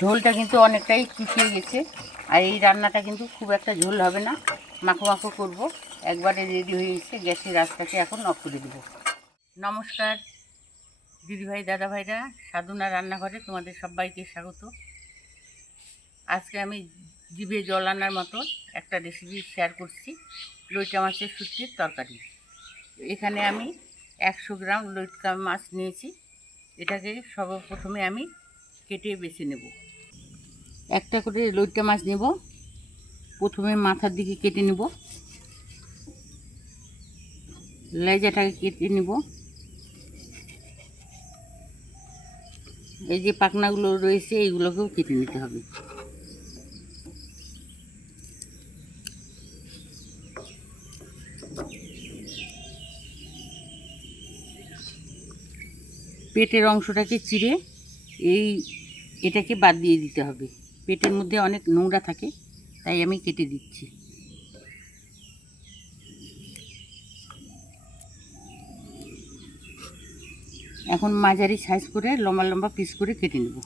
ঝোলটা কিন্তু অনেকটাই শুকিয়ে গেছে। আর এই রান্নাটা কিন্তু খুব একটা ঝোল হবে না, মাখো মাখো করবো। একবারে রেডি হয়ে গেছে, গ্যাসের আঁচটাকে এখন অফ করে দেবো। নমস্কার দিদিভাই দাদাভাইরা, সাধনা রান্নাঘরে তোমাদের সবাইকে স্বাগত। আজকে আমি জিভে জল আনার মতো একটা রেসিপি শেয়ার করছি, লইটা মাছের শুটকির তরকারি। এখানে আমি 100 গ্রাম লইট্টা মাছ নিয়েছি। এটাকে সর্বপ্রথমে আমি কেটে বেছে নেব। একটা করে লইট্টা মাছ নেব। প্রথমে মাথার দিকে কেটে নেব, লেজাটাকে কেটে নেব। এই যে পাখনাগুলো রয়েছে এইগুলোকেও কেটে নিতে হবে। পেটের অংশটাকে চিড়ে এটাকে বাদ দিয়ে দিতে হবে। পেটের মধ্যে অনেক নোংরা থাকে, তাই আমি কেটে দিচ্ছি। এখন মাঝারি সাইজ করে লম্বা লম্বা পিস করে কেটে নেব।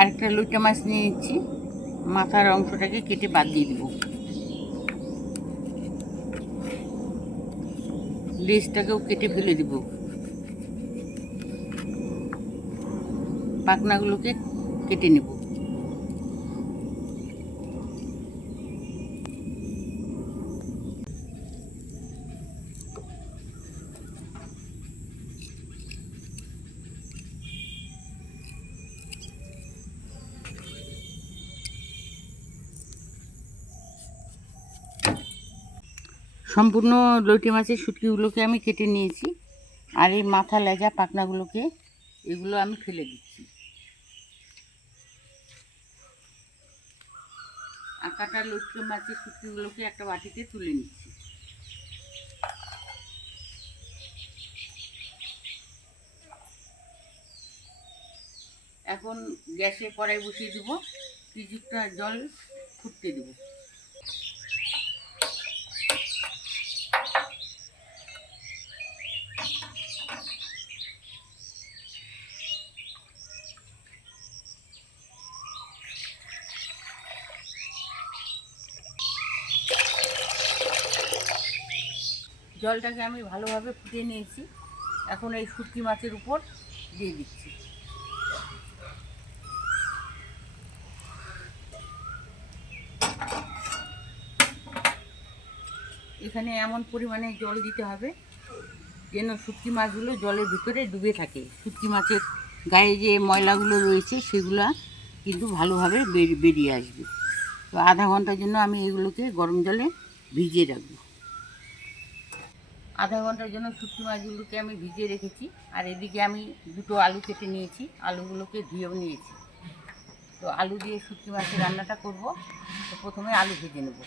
আরেকটা লইট্টা মাছ নিয়ে নিচ্ছি, মাথার অংশটাকে কেটে বাদ দিয়ে দেব। লেজটাকেও কেটে ফেলে দেব। পাখনাগুলোকে কেটে নেব। সম্পূর্ণ লইট্টা মাছের শুটকিগুলোকে আমি কেটে নিয়েছি। আর এই মাথা লেজা পাখনাগুলোকে এগুলো আমি ফেলে দিচ্ছি। আর কাটা লইট্টা মাছের শুটকিগুলোকে একটা বাটিতে তুলে নিচ্ছি। এখন গ্যাসে কড়াই বসিয়ে দেবো, কিছুটা জল ফুটতে দেবো। জলটাকে আমি ভালোভাবে ফুটিয়ে নিয়েছি। এখন এই শুটকি মাছের উপর দিয়ে দিচ্ছি। এখানে এমন পরিমাণে জল দিতে হবে যেন শুটকি মাছগুলো জলের ভিতরে ডুবে থাকে। শুটকি মাছের গায়ে যে ময়লাগুলো রয়েছে সেগুলো কিন্তু ভালোভাবে বেরিয়ে আসবে। তো আধা ঘন্টার জন্য আমি এগুলোকে গরম জলে ভিজিয়ে রাখবো। আধা ঘন্টার জন্য শুটকি মাছগুলোকে আমি ভিজিয়ে রেখেছি। আর এদিকে আমি দুটো আলু কেটে নিয়েছি, আলুগুলোকে ধুয়েও নিয়েছি। তো আলু দিয়ে শুটকি মাছের রান্নাটা করব। তো প্রথমে আলু ভেজে নেব।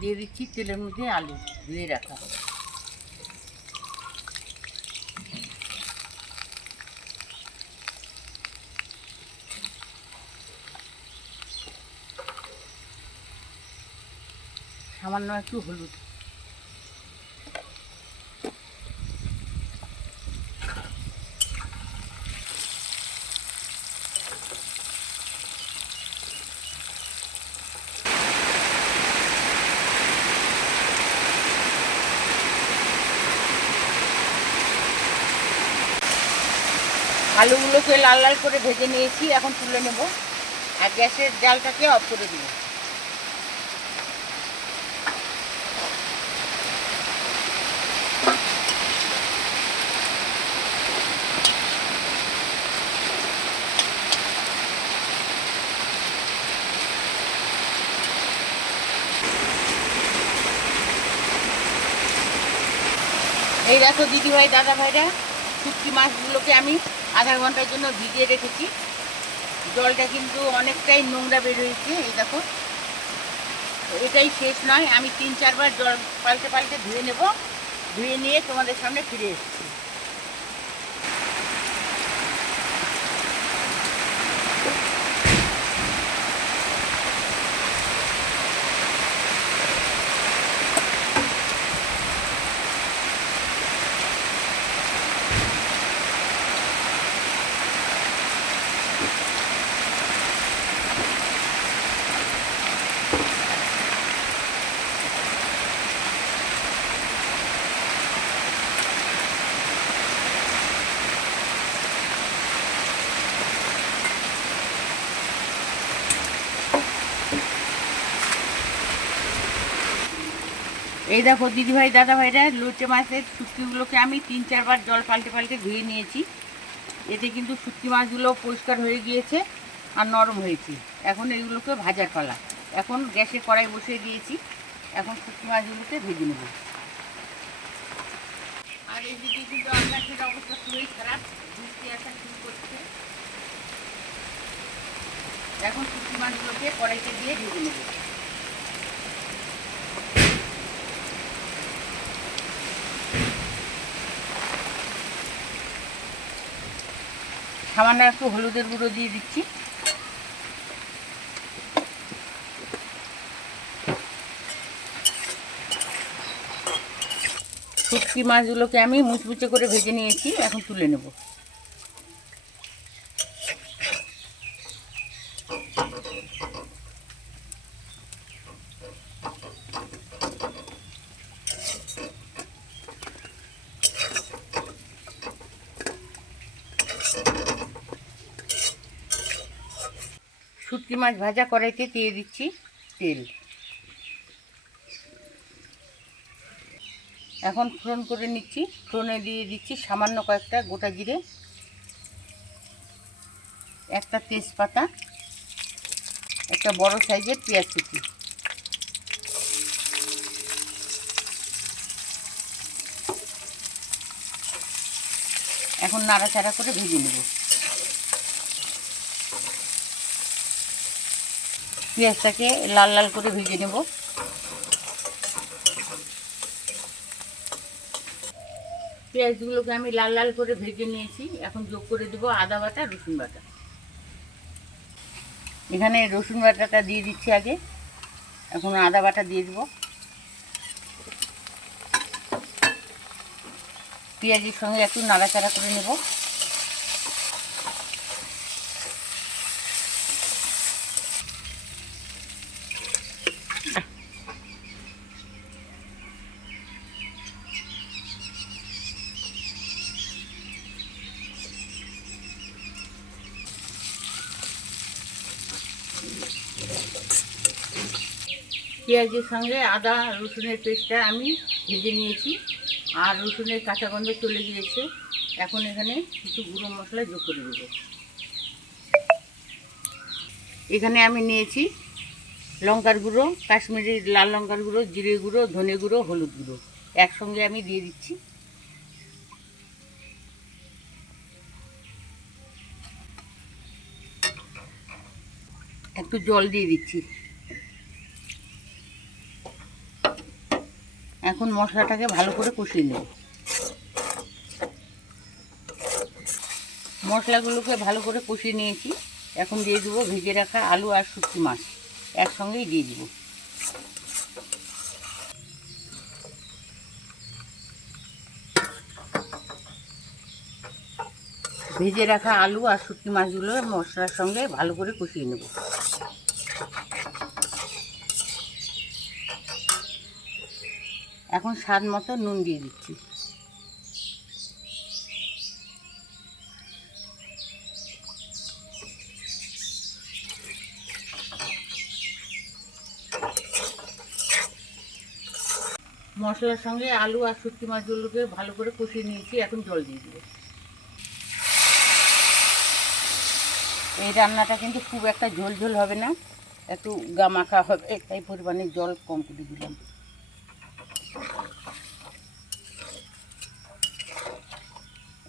দিয়ে দিচ্ছি তেলের মধ্যে আলু ধুয়ে রাখা। সামান্য একটু হলুদ। আলুগুলোকে লাল লাল করে ভেজে নিয়েছি, এখন তুলে নেব। আর গ্যাসের জালটাকে অফ করে দেব। এই দেখো দিদিভাই দাদাভাইরা, শুটকি মাছগুলোকে আমি আধা ঘন্টার জন্য ভিজিয়ে রেখেছি। জলটা কিন্তু অনেকটাই নোংরা বের হয়েছে, এই দেখো। এটাই শেষ নয়, আমি 3-4 বার জল পাল্টে পাল্টে ধুয়ে নেব। ধুয়ে নিয়ে তোমাদের সামনে ফিরে এসেছি। এই দেখো দিদিভাই দাদাভাইরা, লোটে মাছের শুটকিগুলোকে আমি 3-4 বার জল পাল্টে পাল্টে ধুয়ে নিয়েছি। এতে কিন্তু শুটকি মাছগুলো পরিষ্কার হয়ে গিয়েছে আর নরম হয়েছে। এখন এইগুলোকে ভাজার পালা। এখন গ্যাসে কড়াই বসিয়ে দিয়েছি, এখন শুটকি মাছগুলোকে ভেজে নেব। আর এদিকে কিন্তু আকাশের অবস্থা খুবই খারাপ, বৃষ্টি আসা শুরু করছে। এখন শুটকি মাছগুলোকে কড়াইতে দিয়ে ভেজে নেব। সামান্য একটু হলুদের গুঁড়ো দিয়ে দিচ্ছি। শুটকি মাছগুলোকে আমি মুচমুচে করে ভেজে নিয়েছি, এখন তুলে নেব। শুটকি মাছ ভাজা কড়াইতে দিয়ে দিচ্ছি তেল। এখন ফোড়ন করে নিচ্ছি। ফোড়নে দিয়ে দিচ্ছি সামান্য কয়েকটা গোটা জিরে, একটা তেজপাতা, একটা বড় সাইজের পেঁয়াজ কুচি। এখন নাড়াচাড়া করে ভেজে নেব। পেঁয়াজটাকে লাল লাল করে ভেজে নেব। পেঁয়াজগুলোকে আমি লাল লাল করে ভেজে নিয়েছি। এখন যোগ করে দেব আদা বাটা, রসুন বাটা। এখানে রসুন বাটাটা দিয়ে দিচ্ছি আগে, এখন আদা বাটা দিয়ে দেব। পেঁয়াজের সঙ্গে একটু নাড়াচাড়া করে নেব। পেঁয়াজের সঙ্গে আদা রসুনের পেস্টটা আমি ভেজে নিয়েছি, আর রসুনের কাঁচা গন্ধ চলে গিয়েছে। এখন এখানে কিছু গুঁড়ো মশলা যোগ করে দেব। এখানে আমি নিয়েছি লঙ্কার গুঁড়ো, কাশ্মীরি লাল লঙ্কার গুঁড়ো, জিরে গুঁড়ো, ধনে গুঁড়ো, হলুদ গুঁড়ো একসঙ্গে আমি দিয়ে দিচ্ছি। একটু জল দিয়ে দিচ্ছি। এখন মশলাটাকে ভালো করে কষিয়ে নেব। মশলাগুলোকে ভালো করে কষিয়ে নিয়েছি। এখন দিয়ে দেবো ভেজে রাখা আলু আর শুটকি মাছ একসঙ্গেই দিয়ে দেবো। ভেজে রাখা আলু আর শুটকি মাছগুলো মশলার সঙ্গে ভালো করে কষিয়ে নেব। এখন স্বাদ মতো নুন দিয়ে দিচ্ছি। মশলার সঙ্গে আলু আর শুটকি মাছগুলোকে ভালো করে কষিয়ে নিয়েছি, এখন জল দিয়ে দেবো। এই রান্নাটা কিন্তু খুব একটা ঝোল ঝোল হবে না, একটু গামাখা হবে, তাই পরিমাণে জল কম করে দিলাম।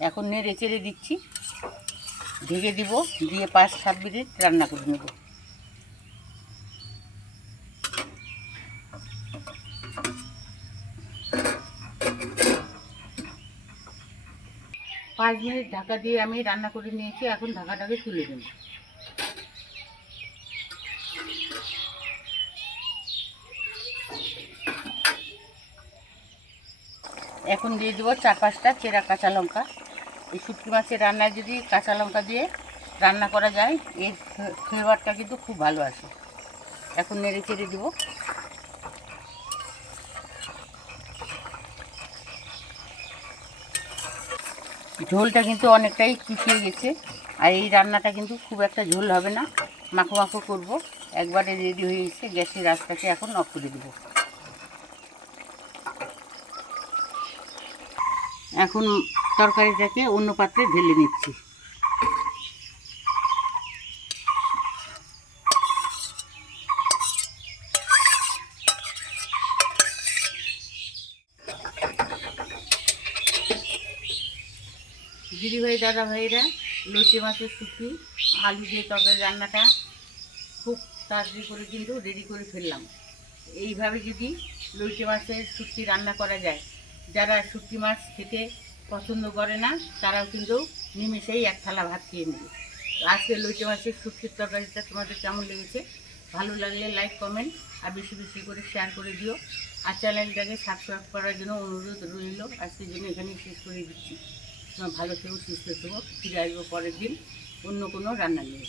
এখন নেড়ে চেড়ে দিচ্ছি। ঢেকে দিব, দিয়ে 5-7 মিনিট রান্না করে নেব। পাঁচ মিনিট ঢাকা দিয়ে আমি রান্না করে নিয়েছি। এখন ঢাকাটাকে তুলে দেব। এখন দিয়ে দেবো 4-5টা চেরা কাঁচা লঙ্কা। এই শুটকি মাছের রান্নায় যদি কাঁচা লঙ্কা দিয়ে রান্না করা যায়, এর ফ্লেভারটা কিন্তু খুব ভালো আসে। এখন নেড়ে চেড়ে দেবো। ঝোলটা কিন্তু অনেকটাই শুকিয়ে গেছে, আর এই রান্নাটা কিন্তু খুব একটা ঝোল হবে না, মাখো মাখো করবো। একবারে রেডি হয়ে গেছে। গ্যাসের আঁচটাকে এখন অফ করে দেবো। এখন তরকারিটাকে অন্য পাত্রে ঢেলে নিচ্ছি। দিদিভাই দাদা ভাইরা, লইটে মাছের শুটকি আলু দিয়ে তরকারি রান্নাটা খুব তাড়াতাড়ি করে কিন্তু রেডি করে ফেললাম। এইভাবে যদি লইটে মাছের শুটকি রান্না করা যায়, যারা শুটকি মাছ খেতে পছন্দ করে না তারাও কিন্তু নিমেষেই এক থালা ভাত খেয়ে নেবে। আজকে লইটে মাছের শুটকির তরকারিটা তোমাদের কেমন লেগেছে? ভালো লাগলে লাইক, কমেন্ট আর বেশি বেশি করে শেয়ার করে দিও। আর চ্যানেলটাকে সাবস্ক্রাইব করার জন্য অনুরোধ রইল। আজকের জন্য এখানেই শেষ করে দিচ্ছি। তোমার ভালো থেকো, সুস্থ থেকো। ফিরে আসবো পরের দিন অন্য কোনো রান্না নিয়ে।